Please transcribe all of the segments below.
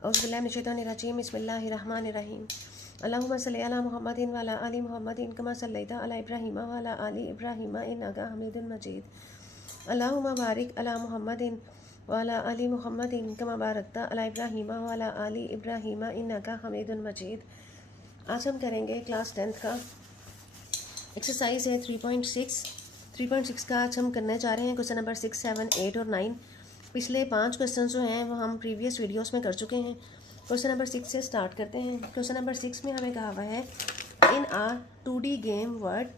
औज़ुबिल्लाहिमिनश्शैतानिर्रजीम बिस्मिल्लाहिर्रहमानिर्रहीम अल्लाहुम्मा सल्लि अला मुहम्मदिन व अला आलि मुहम्मदिन कमा सल्लैता अला इब्राहीम व अला आलि इब्राहीम इन्नका हमीदुम मजीद अल्लाहुम्मा बारिक अला मुहम्मदिन व अला आलि मुहम्मदिन कमा बारकता अला इब्राहीम व अला आलि इब्राहीम इन्नका हमीदुम मजीद। आज हम करेंगे क्लास 10th का एक्सरसाइज है 3.6 का आज हम करने जा रहे हैं क्वेश्चन नंबर 6, 7, 8 और 9। पिछले 5 क्वेश्चन जो हैं वो हम प्रीवियस वीडियोस में कर चुके हैं। क्वेश्चन नंबर 6 से स्टार्ट करते हैं। क्वेश्चन नंबर 6 में हमें कहा हुआ है in a 2D game world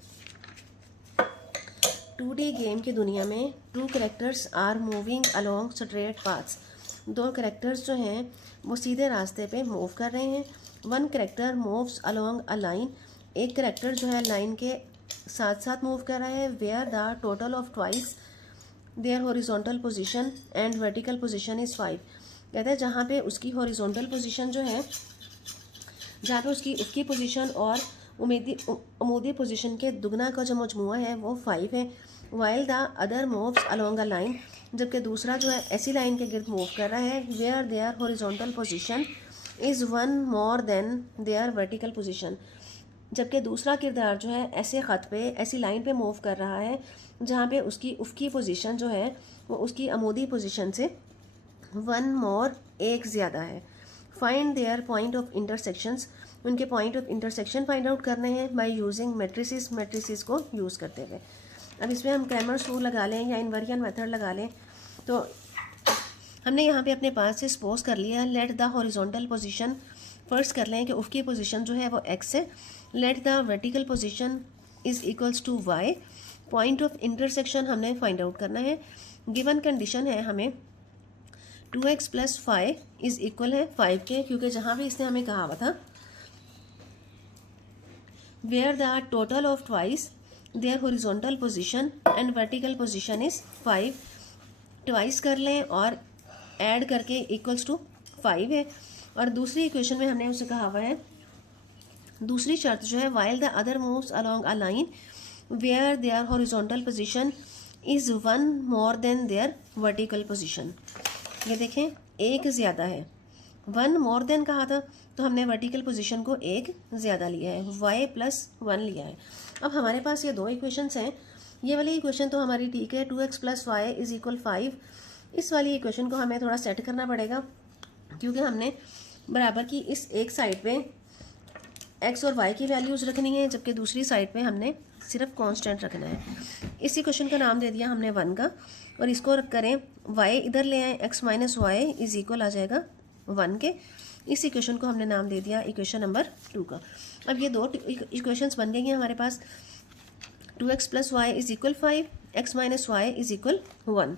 2D game की दुनिया में 2 characters are moving along straight paths. 2 characters जो हैं वो सीधे रास्ते पे मूव कर रहे हैं। 1 character moves along a line. एक कैरेक्टर जो है लाइन के साथ साथ मूव कर रहा है। Where the total of twice their horizontal position and vertical position is 5। कहते हैं जहाँ पे उसकी हॉरिजॉन्टल पोजीशन जो है, जहाँ पे उसकी पोजीशन और अमूदी पोजीशन के दुगना का जो मजमुआ है वो 5 है। While the other moves along a line, जबकि दूसरा जो है ऐसी लाइन के गिर्द मूव कर रहा है। Where their horizontal position is 1 more than their vertical position, जबकि दूसरा किरदार जो है ऐसे ख़त पे ऐसी लाइन पे मूव कर रहा है जहाँ पे उसकी उफ़की पोजीशन जो है वो उसकी अमूदी पोजीशन से 1 मोर एक ज़्यादा है। Find their point of intersections, उनके point of intersection find out करने हैं बाय यूजिंग मैट्रिसेस को यूज़ करते हुए। अब इसमें हम क्रैमर्स रूल लगा लें या इन्वर्जन मेथड लगा लें। तो हमने यहाँ पे अपने पास से सपोज कर लिया let the horizontal position, first कर लें कि उसकी पोजीशन जो है वो x है। Let the vertical position is equals to y। Point of intersection हमने फाइंड आउट करना है। गिवन कंडीशन है हमें 2x + 5 इज़ इक्वल है 5 के, क्योंकि जहाँ भी इसने हमें कहा हुआ था where the total of twice their horizontal position and vertical position is 5। Twice कर लें और ऐड करके इक्वल्स टू 5 है। और दूसरी इक्वेशन में हमने उसे कहा हुआ है, दूसरी शर्त जो है while the other moves along a line where their horizontal position is 1 more than their vertical position. ये देखें एक ज़्यादा है, 1 मोर देन कहा था तो हमने वर्टिकल पोजीशन को एक ज़्यादा लिया है, y + 1 लिया है। अब हमारे पास ये 2 इक्वेशंस हैं। ये वाली इक्वेशन तो हमारी ठीक है, 2x + y = 5। इस वाली इक्वेशन को हमें थोड़ा सेट करना पड़ेगा, क्योंकि हमने बराबर की इस एक साइड पे x और y की वैल्यूज़ रखनी है, जबकि दूसरी साइड पे हमने सिर्फ कांस्टेंट रखना है। इस इक्वेशन का नाम दे दिया हमने 1 का, और इसको करें y इधर ले आए, x - y = आ जाएगा 1 के। इस इक्वेशन को हमने नाम दे दिया इक्वेशन नंबर 2 का। अब ये 2 इक्वेशंस बन गई हैं हमारे पास। 2x + y = 5, x - y = 1।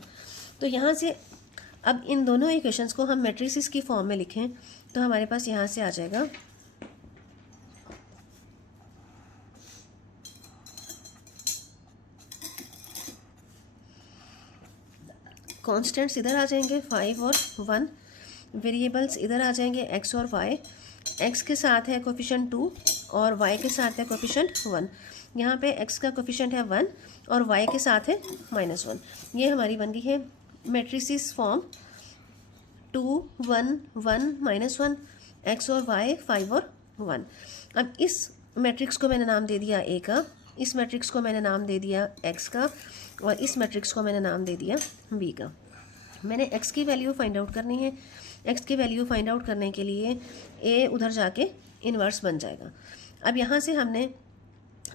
तो यहाँ से अब इन दोनों इक्वेशंस को हम मैट्रिसेस की फॉर्म में लिखें तो हमारे पास यहाँ से आ जाएगा कॉन्स्टेंट्स इधर आ जाएंगे 5 और 1, वेरिएबल्स इधर आ जाएंगे x और y। x के साथ है कोफिशिएंट 2 और y के साथ है कोफिशिएंट 1। यहाँ पे x का कोफिशिएंट है 1 और y के साथ है -1। ये हमारी बन गई है मैट्रिसेस फॉर्म 2, 1, 1, -1, x और y 5 और 1। अब इस मैट्रिक्स को मैंने नाम दे दिया a का, इस मैट्रिक्स को मैंने नाम दे दिया x का, और इस मैट्रिक्स को मैंने नाम दे दिया b का। मैंने x की वैल्यू फाइंड आउट करनी है। x की वैल्यू फाइंड आउट करने के लिए a उधर जाके इन्वर्स बन जाएगा। अब यहाँ से हमने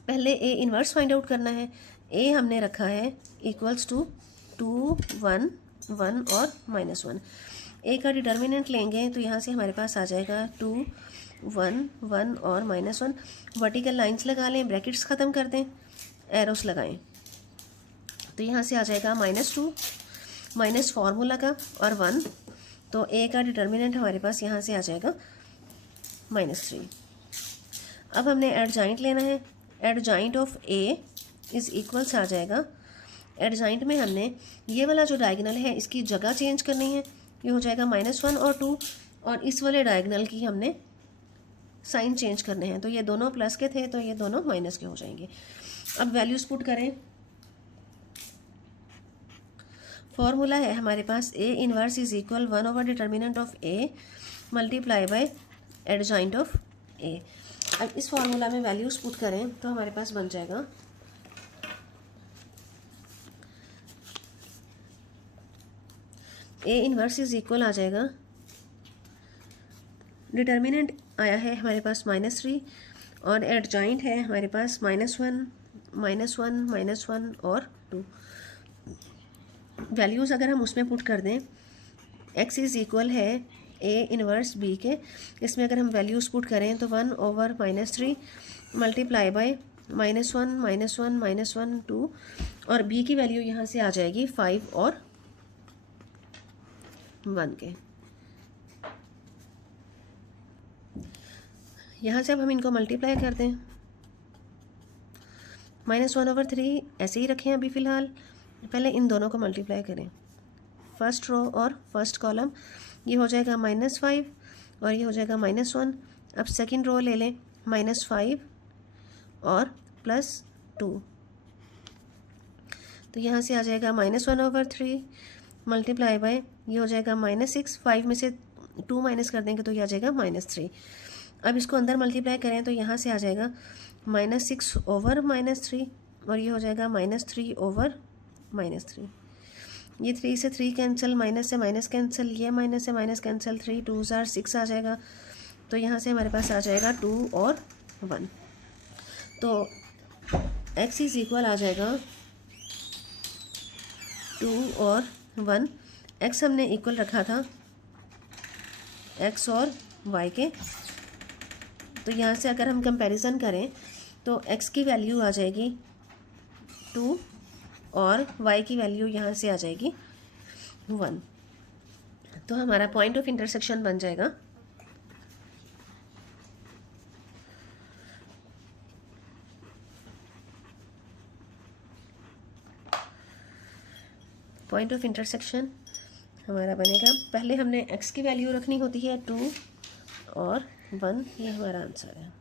पहले a इन्वर्स फाइंड आउट करना है। a हमने रखा है इक्वल्स टू 2, 1, 1 और -1। a का डिटर्मिनेंट लेंगे तो यहाँ से हमारे पास आ जाएगा 2, 1, 1 और -1। वर्टिकल लाइंस लगा लें, ब्रैकेट्स ख़त्म कर दें, एरोस लगाएं, तो यहाँ से आ जाएगा -2 माइनस फार्मूला का और 1। तो a का डिटर्मिनेंट हमारे पास यहाँ से आ जाएगा -3। अब हमने एडजॉइंट लेना है। Adjoint of a is equals आ जाएगा, एडजॉइंट में हमने ये वाला जो डायगोनल है इसकी जगह चेंज करनी है। ये हो जाएगा -1 और 2, और इस वाले डायगोनल की हमने साइन चेंज करने हैं। तो ये दोनों प्लस के थे तो ये दोनों माइनस के हो जाएंगे। अब वैल्यूज़ पुट करें। फॉर्मूला है हमारे पास a inverse is equal one by determinant of a multiply by adjoint of A. अब इस फॉर्मूला में वैल्यूज पुट करें तो हमारे पास बन जाएगा ए इनवर्स इज इक्वल आ जाएगा, डिटर्मिनेंट आया है हमारे पास -3 और एडजॉइंट है हमारे पास -1 -1 -1 और 2। वैल्यूज़ अगर हम उसमें पुट कर दें, x इज़ इक्वल है ए इनवर्स बी के, इसमें अगर हम वैल्यूज़ पुट करें तो 1/-3 मल्टीप्लाई बाय -1 -1 -1 2 और b की वैल्यू यहाँ से आ जाएगी 5 और 1 के। यहाँ से अब हम इनको मल्टीप्लाई कर दें, -1/3 ऐसे ही रखें अभी फ़िलहाल, पहले इन दोनों को मल्टीप्लाई करें, फर्स्ट रो और फर्स्ट कॉलम, ये हो जाएगा -5 और ये हो जाएगा -1। अब सेकंड रो ले लें, -5 और +2, तो यहाँ से आ जाएगा -1/3 मल्टीप्लाई बाय, ये हो जाएगा -6, 5 में से 2 माइनस कर देंगे तो ये आ जाएगा -3। अब इसको अंदर मल्टीप्लाई करें तो यहाँ से आ जाएगा -6/-3 और ये हो जाएगा -3/-3। ये 3 से 3 कैंसिल, माइनस से माइनस कैंसिल, ये माइनस से माइनस कैंसिल, 3 2s are 6 आ जाएगा, तो यहाँ से हमारे पास आ जाएगा 2 और 1। तो x इज़ इक्वल आ जाएगा 2 और 1। x हमने इक्वल रखा था x और y के, तो यहाँ से अगर हम कंपैरिजन करें तो x की वैल्यू आ जाएगी 2 और y की वैल्यू यहाँ से आ जाएगी 1। तो हमारा पॉइंट ऑफ इंटरसेक्शन बन जाएगा पॉइंट ऑफ इंटरसेक्शन हमारा बनेगा, पहले हमने x की वैल्यू रखनी होती है 2 और 1, ये हमारा आंसर है।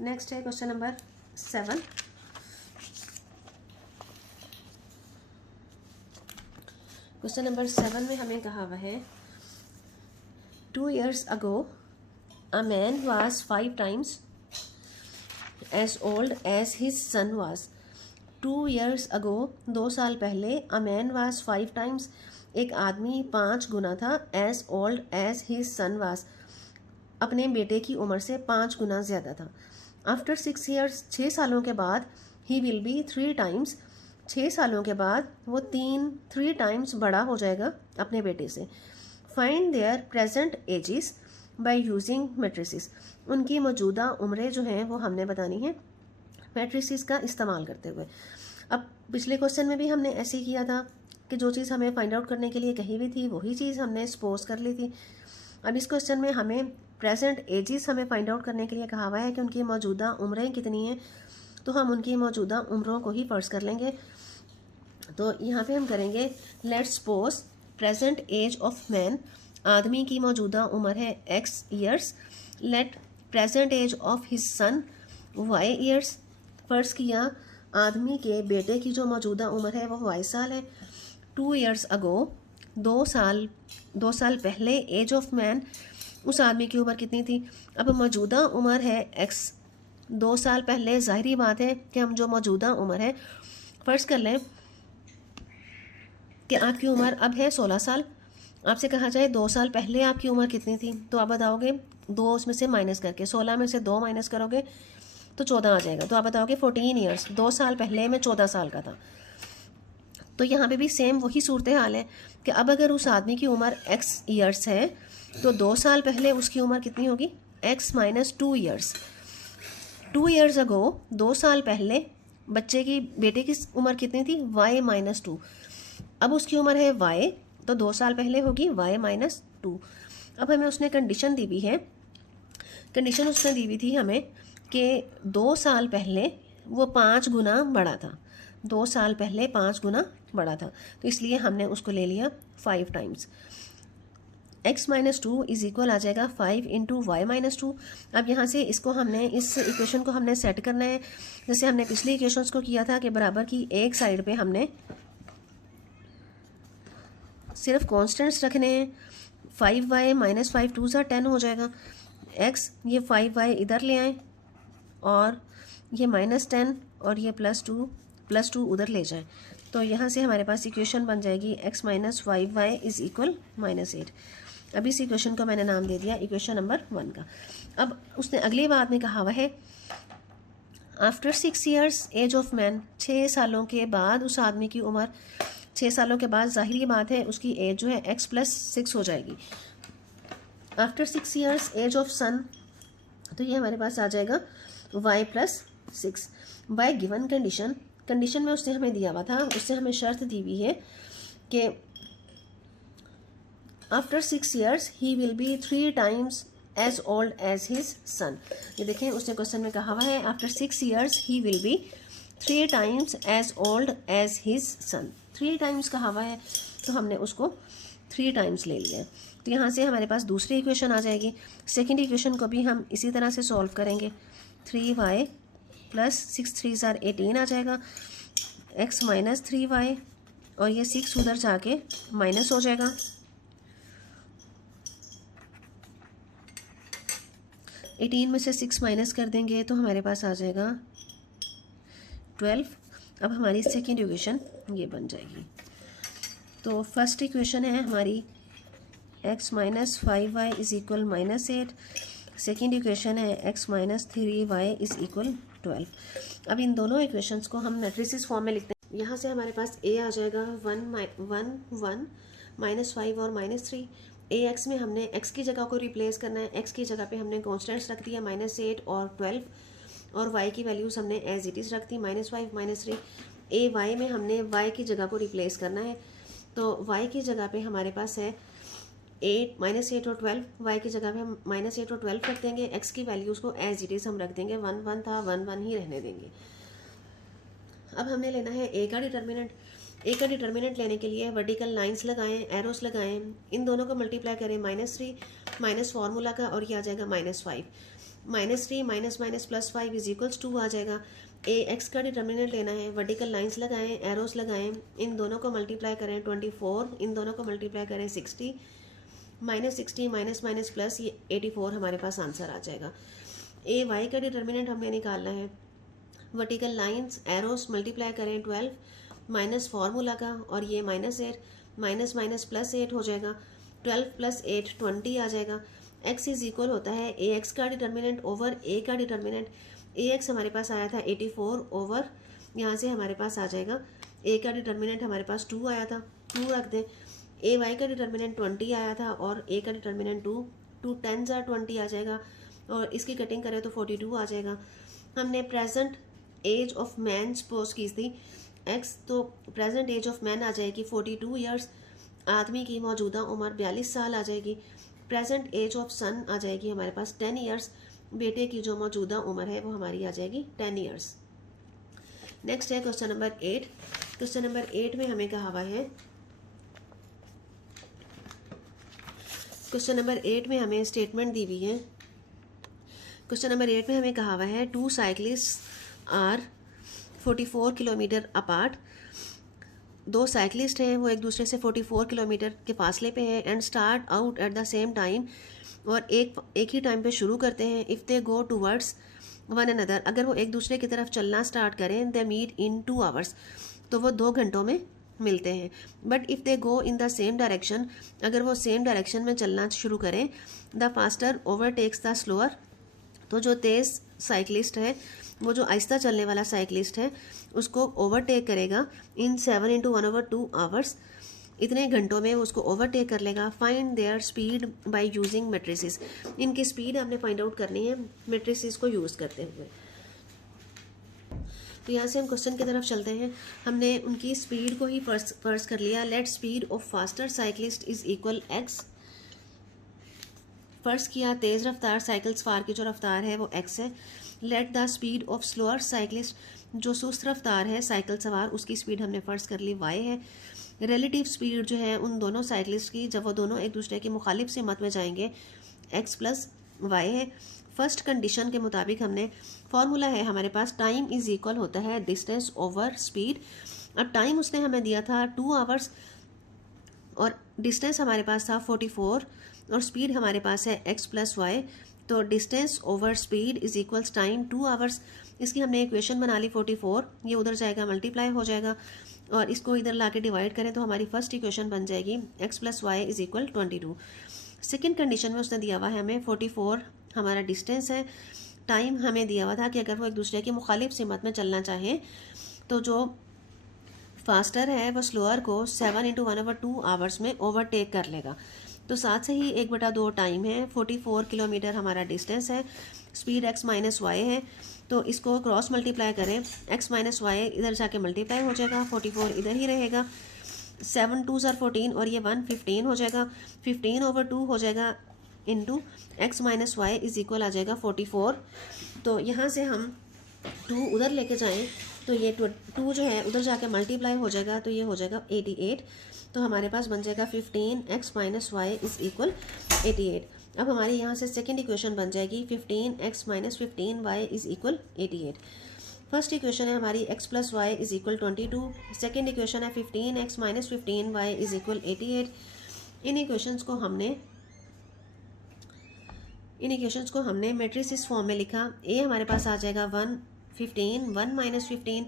नेक्स्ट है क्वेश्चन नंबर 7। क्वेश्चन नंबर 7 में हमें कहा हुआ है 2 years ago a man was 5 times as old as his son was। 2 years ago 2 साल पहले a man was 5 times एक आदमी 5 गुना था as old as his son was अपने बेटे की उम्र से 5 गुना ज़्यादा था। आफ्टर 6 years 6 सालों के बाद he will be 3 times 6 सालों के बाद वो 3 times बड़ा हो जाएगा अपने बेटे से। Find there present ages bye using matrices. उनकी मौजूदा उम्रें जो हैं वो हमने बतानी है मैट्रिसेस का इस्तेमाल करते हुए। अब पिछले क्वेश्चन में भी हमने ऐसे ही किया था कि जो चीज़ हमें फाइंड आउट करने के लिए कही हुई थी वही चीज़ हमने सपोज कर ली थी। अब इस क्वेश्चन में हमें प्रेजेंट एजेस हमें फाइंड आउट करने के लिए कहा हुआ है कि उनकी मौजूदा उम्रें कितनी हैं, तो हम उनकी मौजूदा उम्रों को ही फर्ज कर लेंगे। तो यहाँ पे हम करेंगे let's suppose present age of man, आदमी की मौजूदा उम्र है x years, let present age of his son y years. फ़र्ज़ किया आदमी के बेटे की जो मौजूदा उम्र है वो y साल है। 2 years ago 2 साल पहले एज ऑफ मैन, उस आदमी की उम्र कितनी थी। अब मौजूदा उम्र है x, 2 साल पहले ज़ाहिरी बात है कि हम जो मौजूदा उम्र है फ़र्ज़ कर लें कि आपकी उम्र अब है 16 साल। आपसे कहा जाए 2 साल पहले आपकी उम्र कितनी थी, तो आप बताओगे 2 उसमें से माइनस करके 16 में से 2 माइनस करोगे तो 14 आ जाएगा, तो आप बताओगे 14 ईयर्स, 2 साल पहले मैं 14 साल का था। तो यहाँ पे भी सेम वही सूरत हाल है कि अब अगर उस आदमी की उम्र x ईयर्स है तो 2 साल पहले उसकी उम्र कितनी होगी x - 2 ईयर्स। 2 years ago 2 साल पहले बच्चे की बेटे की उम्र कितनी थी y - 2। अब उसकी उम्र है y, तो 2 साल पहले होगी y - 2। अब हमें उसने कंडीशन दी हुई है, कंडीशन उसने दी हुई थी हमें कि 2 साल पहले वो 5 गुना बड़ा था, 2 साल पहले 5 गुना बड़ा था, तो इसलिए हमने उसको ले लिया 5 टाइम्स। x - 2 इज इक्वल आ जाएगा 5 × y - 2। अब यहाँ से इसको हमने इस इक्वेशन को हमने सेट करना है जैसे हमने पिछले इक्वेशंस को किया था कि बराबर की एक साइड पे हमने सिर्फ कॉन्स्टेंट्स रखने हैं। 5y माइनस 5 2 ज़ा 10 हो जाएगा। x ये 5y इधर ले आएँ और ये -10 और ये +2 उधर ले जाएं, तो यहाँ से हमारे पास इक्वेशन बन जाएगी x minus 5y is equal -8। अब इस इक्वेशन को मैंने नाम दे दिया इक्वेशन नंबर 1 का। अब उसने अगली बात में कहा हुआ है after 6 years age of man, 6 सालों के बाद उस आदमी की उम्र, 6 सालों के बाद जाहिर बात है उसकी एज जो है x + 6 हो जाएगी। आफ्टर 6 ईयर्स एज ऑफ सन, तो ये हमारे पास आ जाएगा y + 6 bye given condition. Condition में उसने हमें दिया हुआ था, उससे हमें शर्त दी हुई है कि after 6 years he will be 3 times as old as his son. ये देखें उसने क्वेश्चन में कहा हुआ है after 6 years he will be 3 times as old as his son. 3 times कहा हुआ है तो हमने उसको 3 टाइम्स ले लिया। तो यहाँ से हमारे पास दूसरी इक्वेशन आ जाएगी। सेकेंड इक्वेशन को भी हम इसी तरह से सॉल्व करेंगे। 3y + 6 3 ज़ार 18 आ जाएगा। x माइनस 3y और ये 6 उधर जाके माइनस हो जाएगा। 18 में से 6 माइनस कर देंगे तो हमारे पास आ जाएगा 12। अब हमारी सेकेंड इक्वेशन ये बन जाएगी। तो फर्स्ट इक्वेशन है हमारी x minus 5y is equal -8। Second equation है x minus 3y is equal 12। अब इन दोनों इक्वेशंस को हम मैट्रिसेस फॉर्म में लिखते हैं। यहाँ से हमारे पास a आ जाएगा 1 -5 और -3। ax में हमने x की जगह को रिप्लेस करना है। x की जगह पे हमने कॉन्स्टेंट्स रख दिया -8 और 12 और y की वैल्यूज़ हमने एज इट इज़ रख दी -5 -3। ay में हमने y की जगह को रिप्लेस करना है, तो y की जगह पे हमारे पास है -8 और 12। y की जगह पे हम -8 और 12 रख देंगे। x की वैल्यूज़ को एज इट इज़ हम रख देंगे, 1 1 था 1 1 ही रहने देंगे। अब हमने लेना है a का डिटर्मिनेंट। a का डिटर्मिनेंट लेने के लिए वर्टिकल लाइंस लगाएं, एरोस लगाएं, इन दोनों को मल्टीप्लाई करें -3 माइनस फार्मूला का और ये आ जाएगा -5। -3 माइनस +5 इज इक्वल्स 2 आ जाएगा। ax का डिटर्मिनेंट लेना है, वर्टिकल लाइंस लगाएं, एरोस लगाएं, इन दोनों को मल्टीप्लाई करें 24, इन दोनों को मल्टीप्लाई करें 60, -60 माइनस प्लस ये 84 हमारे पास आंसर आ जाएगा। ay का डिटर्मिनेंट हमने निकालना है, वर्टिकल लाइंस एरोस मल्टीप्लाई करें 12 माइनस फार्मूला का और ये -8 माइनस +8 हो जाएगा। 12 + 8 20 आ जाएगा। x इज इक्वल होता है ax का डिटर्मिनेंट ओवर a का डिटर्मिनेंट। ax हमारे पास आया था 84 ओवर, यहाँ से हमारे पास आ जाएगा a का डिटर्मिनेंट हमारे पास 2 आया था, 2 रख दें। ay का डिटर्मिनेंट 20 आया था और a का डिटर्मिनेंट 2 10 ज़ार 20 आ जाएगा और इसकी कटिंग करें तो 42 आ जाएगा। हमने present age of man suppose की थी x, तो प्रेजेंट एज ऑफ मैन आ जाएगी 42 ईयर्स। आदमी की मौजूदा उम्र 42 साल आ जाएगी। प्रेजेंट एज ऑफ सन आ जाएगी हमारे पास 10 ईयर्स। बेटे की जो मौजूदा उम्र है वो हमारी आ जाएगी 10 ईयर्स। नेक्स्ट है क्वेश्चन नंबर 8। क्वेश्चन नंबर 8 में हमें कहा हुआ है, क्वेश्चन नंबर 8 में हमें स्टेटमेंट दी हुई है। क्वेश्चन नंबर 8 में हमें कहा हुआ है 2 cyclists are 44 kilometre apart. 2 cyclists हैं वो एक दूसरे से 44 किलोमीटर के फासले पे हैं and start out at the same time, और एक ही टाइम पे शुरू करते हैं। If they go towards one another, अगर वो एक दूसरे की तरफ चलना स्टार्ट करें, दे मीट इन 2 आवर्स, तो वो 2 घंटों में मिलते हैं। But if they go in the same direction, अगर वो सेम डायरेक्शन में चलना शुरू करें, the faster overtakes the slower, तो जो तेज़ साइकिलिस्ट है वो जो आहिस्ता चलने वाला साइकिलिस्ट है उसको ओवरटेक करेगा इन 7 × 1/2 आवर्स, इतने घंटों में वो उसको ओवरटेक कर लेगा। Find there speed bye using matrices, इनकी स्पीड हमने फाइंड आउट करनी है मैट्रिसेस को यूज़ करते हुए। तो यहाँ से हम क्वेश्चन की तरफ चलते हैं। हमने उनकी स्पीड को ही फर्स्ट कर लिया। Let speed of faster cyclist is equal x, first किया तेज़ रफ्तार साइकिल सवार की जो रफ्तार है वो x है। Let the speed of slower cyclist, जो सुस्त रफ्तार है साइकिल सवार उसकी स्पीड हमने फर्स्ट कर ली y है। रिलेटिव स्पीड जो है उन दोनों साइकिलिस्ट की जब वो दोनों एक दूसरे के मुखालिफ सिमत में जाएंगे x + y है। फर्स्ट कंडीशन के मुताबिक हमने फॉर्मूला है हमारे पास टाइम इज इक्वल होता है डिस्टेंस ओवर स्पीड। अब टाइम उसने हमें दिया था 2 आवर्स, और डिस्टेंस हमारे पास था 44 और स्पीड हमारे पास है x प्लस वाई। तो distance over speed is equals time 2 hours. इसकी हमने इक्वेशन बना ली 44, ये उधर जाएगा मल्टीप्लाई हो जाएगा और इसको इधर ला के डिवाइड करें तो हमारी फर्स्ट इक्वेशन बन जाएगी x plus y is equal 22। Second condition में उसने दिया हुआ है हमें 44 हमारा डिस्टेंस है, टाइम हमें दिया हुआ था कि अगर वो एक दूसरे की मुखालिफ सिमत में चलना चाहे तो जो फास्टर है वो स्लोअर को 7 × 1/2 आवर्स में ओवरटेक कर लेगा। तो साथ से ही 1/2 टाइम है, 44 किलोमीटर हमारा डिस्टेंस है, स्पीड x माइनस वाई है। तो इसको क्रॉस मल्टीप्लाई करें, x माइनस वाई इधर जाके मल्टीप्लाई हो जाएगा, 44 इधर ही रहेगा, 7 2 = 14 और ये 1 15 हो जाएगा, 15/2 हो जाएगा into x minus Y is equal आ जाएगा 44। तो यहाँ से हम 2 उधर लेके जाएं तो ये 2 जो है उधर जाके मल्टीप्लाई हो जाएगा तो ये हो जाएगा 88। तो हमारे पास बन जाएगा 15x minus Y is equal 88। अब हमारी यहाँ से सेकेंड इक्वेशन बन जाएगी 15x minus 15y is equal 88। First equation है हमारी x plus y is equal 22, second equation है 15x minus 15y is equal 88। इन इक्वेशंस को हमने मैट्रिसेस फॉर्म में लिखा। ए हमारे पास आ जाएगा 1 15 1 माइनस 15।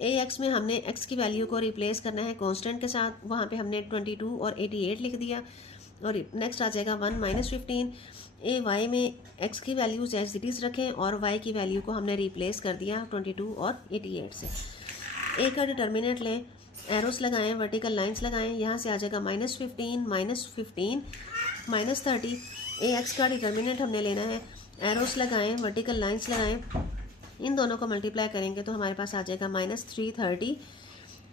ए एक्स में हमने एक्स की वैल्यू को रिप्लेस करना है कांस्टेंट के साथ, वहाँ पे हमने 22 और 88 लिख दिया और नेक्स्ट आ जाएगा 1 माइनस 15। ए वाई में एक्स की वैल्यूज एज इट इज़ रखें और वाई की वैल्यू को हमने रिप्लेस कर दिया 22 और 88 से। ए का डिटर्मिनेंट लें, एरोस लगाएं, वर्टिकल लाइंस लगाएं, यहाँ से आ जाएगा -15 -15 -30। ए एक्स का डिटर्मिनेंट हमने लेना है, एरोस लगाएं, वर्टिकल लाइंस लगाएं, इन दोनों को मल्टीप्लाई करेंगे तो हमारे पास आ जाएगा -330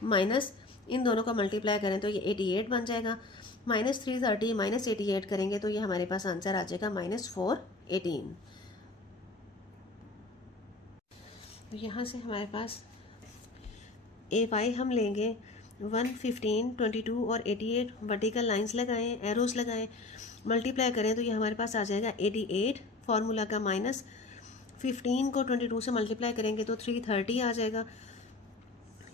माइनस इन दोनों को मल्टीप्लाई करें तो ये 88 बन जाएगा, -330 माइनस 88 करेंगे तो ये हमारे पास आंसर आ जाएगा -418। तो यहाँ से हमारे पास ए वाई हम लेंगे 1 15 22 और 88, वर्टिकल लाइंस लगाएं, एरोस लगाएं, मल्टीप्लाई करें तो ये हमारे पास आ जाएगा 88। फार्मूला का -15 को 22 से मल्टीप्लाई करेंगे तो 330 आ जाएगा,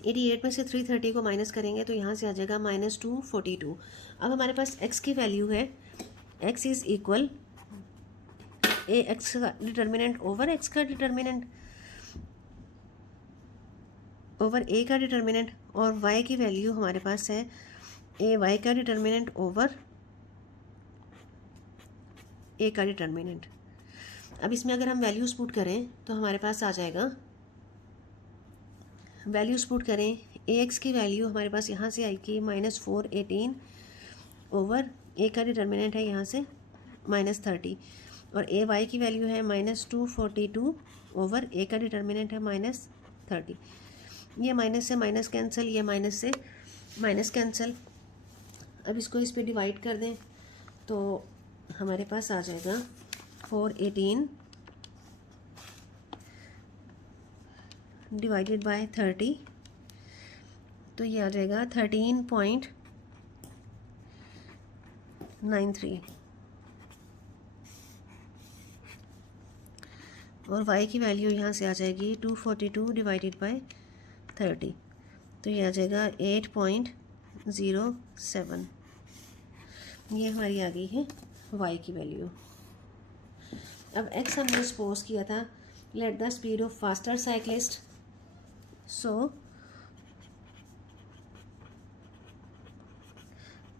88 में से 330 को माइनस करेंगे तो यहाँ से आ जाएगा -242। अब हमारे पास x की वैल्यू है, x is equal A x का डिटर्मिनेंट ओवर एक्स का डिटर्मिनेंट ओवर ए का डिटर्मिनेंट, और y की वैल्यू हमारे पास है ए वाई का डिटर्मिनेंट ओवर ए का डिटर्मिनेंट। अब इसमें अगर हम वैल्यूज़ पुट करें तो हमारे पास आ जाएगा, वैल्यूज़ पुट करें, ए एक्स की वैल्यू हमारे पास यहाँ से आएगी -418 ओवर ए का डिटर्मिनेंट है यहाँ से -30 और ए वाई की वैल्यू है -242 ओवर ए का डिटर्मिनेंट है -30। ये माइनस से माइनस कैंसिल, ये माइनस से माइनस कैंसिल। अब इसको इस पे डिवाइड कर दें तो हमारे पास आ जाएगा 418 डिवाइडेड बाय 30, तो ये आ जाएगा 13.93 और y की वैल्यू यहाँ से आ जाएगी 242 डिवाइडेड बाय 30, तो ये आ जाएगा 8.07। ये हमारी आ गई है y की वैल्यू। अब x हमने सपोज किया था, let the speed of faster cyclist, so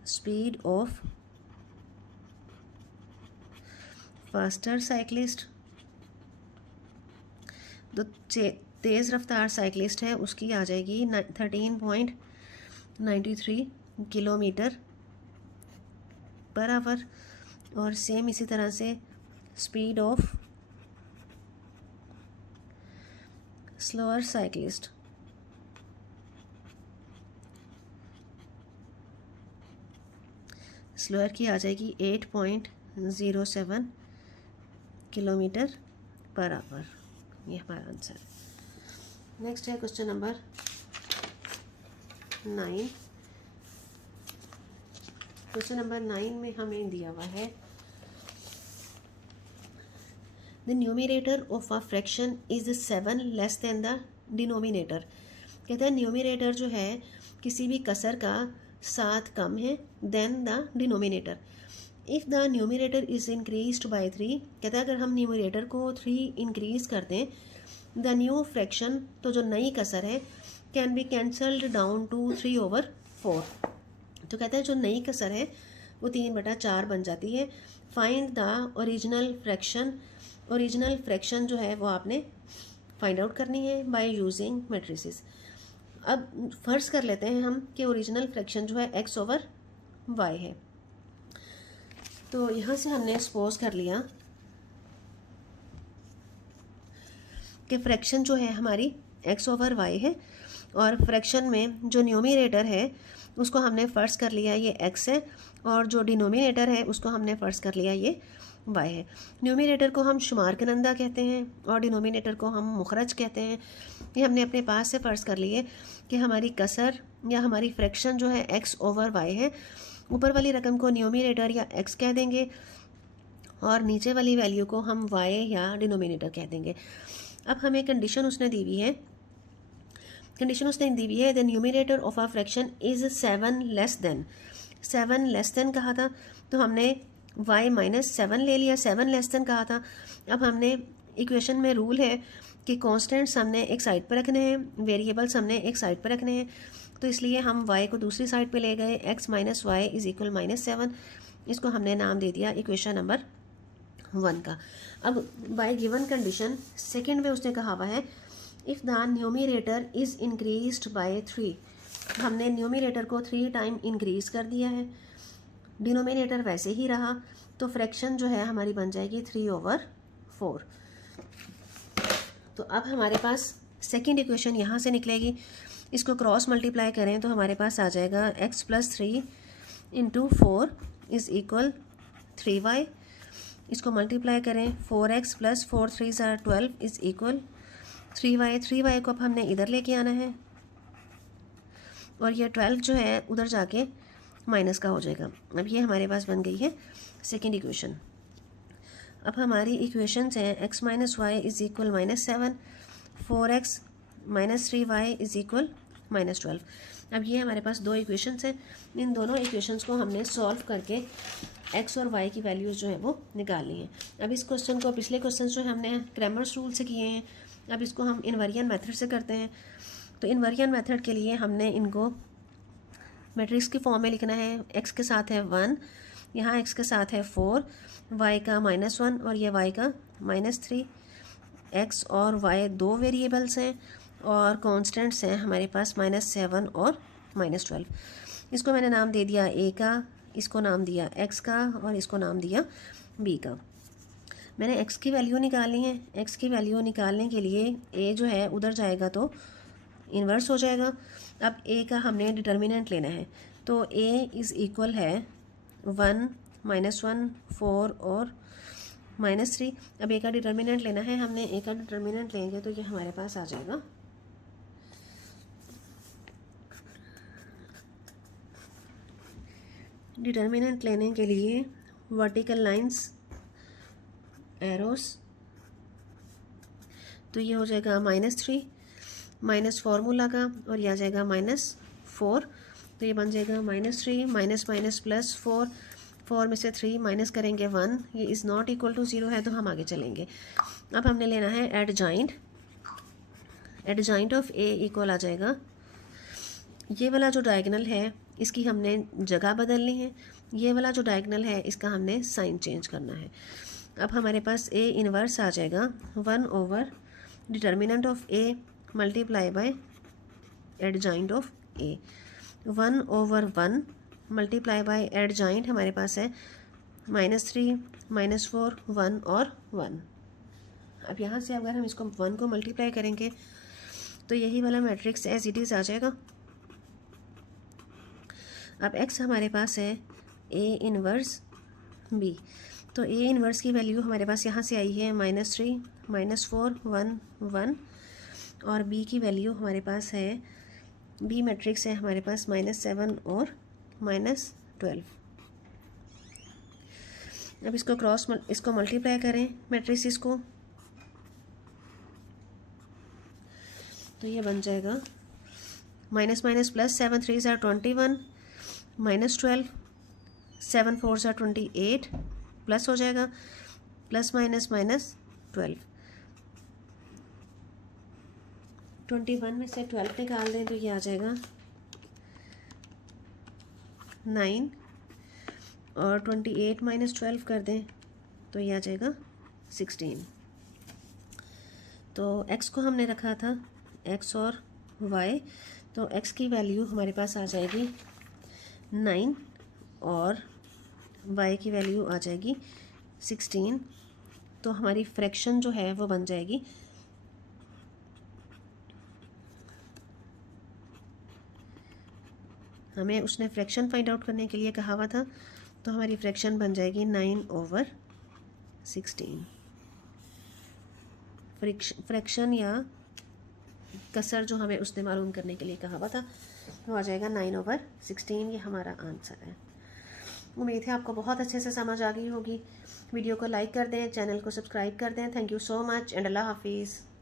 speed of faster cyclist, तो तेज़ रफ्तार साइक्लिस्ट है उसकी आ जाएगी 13.93 किलोमीटर पर आवर। और सेम इसी तरह से speed of slower cyclist, slower की आ जाएगी 8.07 किलोमीटर पर आवर। ये हमारा आंसर। नेक्स्ट है क्वेश्चन नंबर 9। क्वेश्चन नंबर 9 में हमें दिया हुआ है the numerator of a fraction is 7 less then the denominator. कहते हैं न्यूमरेटर जो है किसी भी कसर का 7 कम है than the denominator. If the numerator is increased by 3, कहता है अगर हम न्यूमिनेटर को 3 इंक्रीज़ कर दें, द न्यू फ्रैक्शन, तो जो नई कसर है, can be cancelled down to 3/4। तो कहता है जो नई कसर है वो 3/4 बन जाती है। Find the original fraction, original fraction जो है वो आपने फाइंड आउट करनी है बाय यूजिंग मैट्रिसेस। अब फर्ज कर लेते हैं हम कि ओरिजिनल फ्रैक्शन जो है x/y है। तो यहाँ से हमने सपोज कर लिया कि फ्रैक्शन जो है हमारी x/y है, और फ्रैक्शन में जो न्यूमिनेटर है उसको हमने फ़र्ज कर लिया ये x है, और जो डिनोमिनेटर है उसको हमने फ़र्ज कर लिया ये y है। न्यूमिनेटर को हम शुमार कनंदा कहते हैं और डिनोमिनेटर को हम मुखरज कहते हैं। ये हमने अपने पास से फ़र्ज़ कर लिए कि हमारी कसर या हमारी फ्रैक्शन जो है x/y है। ऊपर वाली रकम को न्यूमिनेटर या x कह देंगे और नीचे वाली वैल्यू को हम y या डिनोमिनेटर कह देंगे। अब हमें कंडीशन उसने दी हुई है, the numerator of a fraction is 7 less than, 7 less than कहा था तो हमने y-7 ले लिया, 7 लेस देन कहा था। अब हमने इक्वेशन में रूल है कि कॉन्स्टेंट्स हमने एक साइड पर रखने हैं, वेरिएबल्स हमने एक साइड पर रखने हैं, तो इसलिए हम y को दूसरी साइड पे ले गए, x - y = -7। इसको हमने नाम दे दिया इक्वेशन नंबर 1 का। अब बाय गिवन कंडीशन सेकंड में उसने कहा हुआ है if the numerator is increased by 3, हमने न्यूमिनेटर को 3 टाइम इंक्रीज़ कर दिया है, डिनोमिनेटर वैसे ही रहा, तो फ्रैक्शन जो है हमारी बन जाएगी 3/4। तो अब हमारे पास सेकंड इक्वेशन यहाँ से निकलेगी, इसको क्रॉस मल्टीप्लाई करें तो हमारे पास आ जाएगा x + 3 × 4 = 3y। इसको मल्टीप्लाई करें 4x + 4 × 3 = 12 = 3y। 3y को अब हमने इधर लेके आना है और ये 12 जो है उधर जाके माइनस का हो जाएगा। अब ये हमारे पास बन गई है सेकंड इक्वेशन। अब हमारी इक्वेशंस हैं x - y = -7, 4x - 3y = -12। अब ये हमारे पास दो इक्वेशंस हैं, इन दोनों इक्वेशंस को हमने सॉल्व करके x और y की वैल्यूज़ जो है वो निकालनी है। अब इस क्वेश्चन को, पिछले क्वेश्चन जो हमने क्रैमर्स रूल से किए हैं, अब इसको हम इनवेरिएंट मेथड से करते हैं। तो इनवेरिएंट मेथड के लिए हमने इनको मैट्रिक्स की फॉर्म में लिखना है। x के साथ है 1, यहाँ x के साथ है 4, y का -1 और ये y का -3। x और y दो वेरिएबल्स हैं और कांस्टेंट्स हैं हमारे पास -7 और -12। इसको मैंने नाम दे दिया a का, इसको नाम दिया x का और इसको नाम दिया b का। मैंने x की वैल्यू निकालनी है। x की वैल्यू निकालने के लिए a जो है उधर जाएगा तो इन्वर्स हो जाएगा। अब a का हमने डिटर्मिनेंट लेना है, तो a = है 1, -1, 4 और -3। अब a का डिटर्मिनेंट लेना है हमने, a का डिटर्मिनेंट लेंगे तो ये हमारे पास आ जाएगा डिटर्मिनेंट लेने के लिए वर्टिकल लाइंस, एरोस, तो ये हो जाएगा -3 माइनस फार्मूला का और ये आ जाएगा -4, तो ये बन जाएगा -3 माइनस +4, 4 में से 3 माइनस करेंगे 1, ये इज़ नॉट इक्वल टू 0 है तो हम आगे चलेंगे। अब हमने लेना है एडजॉइंट ऑफ a इक्वल आ जाएगा, ये वाला जो डायगोनल है इसकी हमने जगह बदलनी है, ये वाला जो डायगोनल है इसका हमने साइन चेंज करना है। अब हमारे पास a इनवर्स आ जाएगा 1/, determinant of a multiply by adjoint of a, 1/1 multiply by adjoint हमारे पास है -3 -4 1 और 1। अब यहाँ से अगर हम इसको 1 को मल्टीप्लाई करेंगे तो यही वाला मैट्रिक्स एज इट इज़ आ जाएगा। अब x हमारे पास है a इनवर्स b, तो a इनवर्स की वैल्यू हमारे पास यहाँ से आई है -3 -4 1 1, और b की वैल्यू हमारे पास है, b मैट्रिक्स है हमारे पास -7 और -12। अब इसको मल्टीप्लाई करें मैट्रिक्स को, तो ये बन जाएगा -+ 7 3 = 21, -12, 7 4 ज़ा 28 प्लस हो जाएगा, प्लस माइनस माइनस 12, 21 में से 12 निकाल दें तो ये आ जाएगा 9, और 28 माइनस 12 कर दें तो ये आ जाएगा 16। तो x को हमने रखा था x और y, तो x की वैल्यू हमारे पास आ जाएगी 9 और y की वैल्यू आ जाएगी 16। तो हमारी फ्रैक्शन जो है वो बन जाएगी हमें उसने फ्रैक्शन फाइंड आउट करने के लिए कहा हुआ था, तो हमारी फ्रैक्शन बन जाएगी 9/16। फ्रैक्शन या कसर जो हमें उसने मालूम करने के लिए कहा हुआ था वो आ जाएगा 9/16। ये हमारा आंसर है। उम्मीद है आपको बहुत अच्छे से समझ आ गई होगी। वीडियो को लाइक कर दें, चैनल को सब्सक्राइब कर दें। Thank you so much and अल्लाह हाफिज़।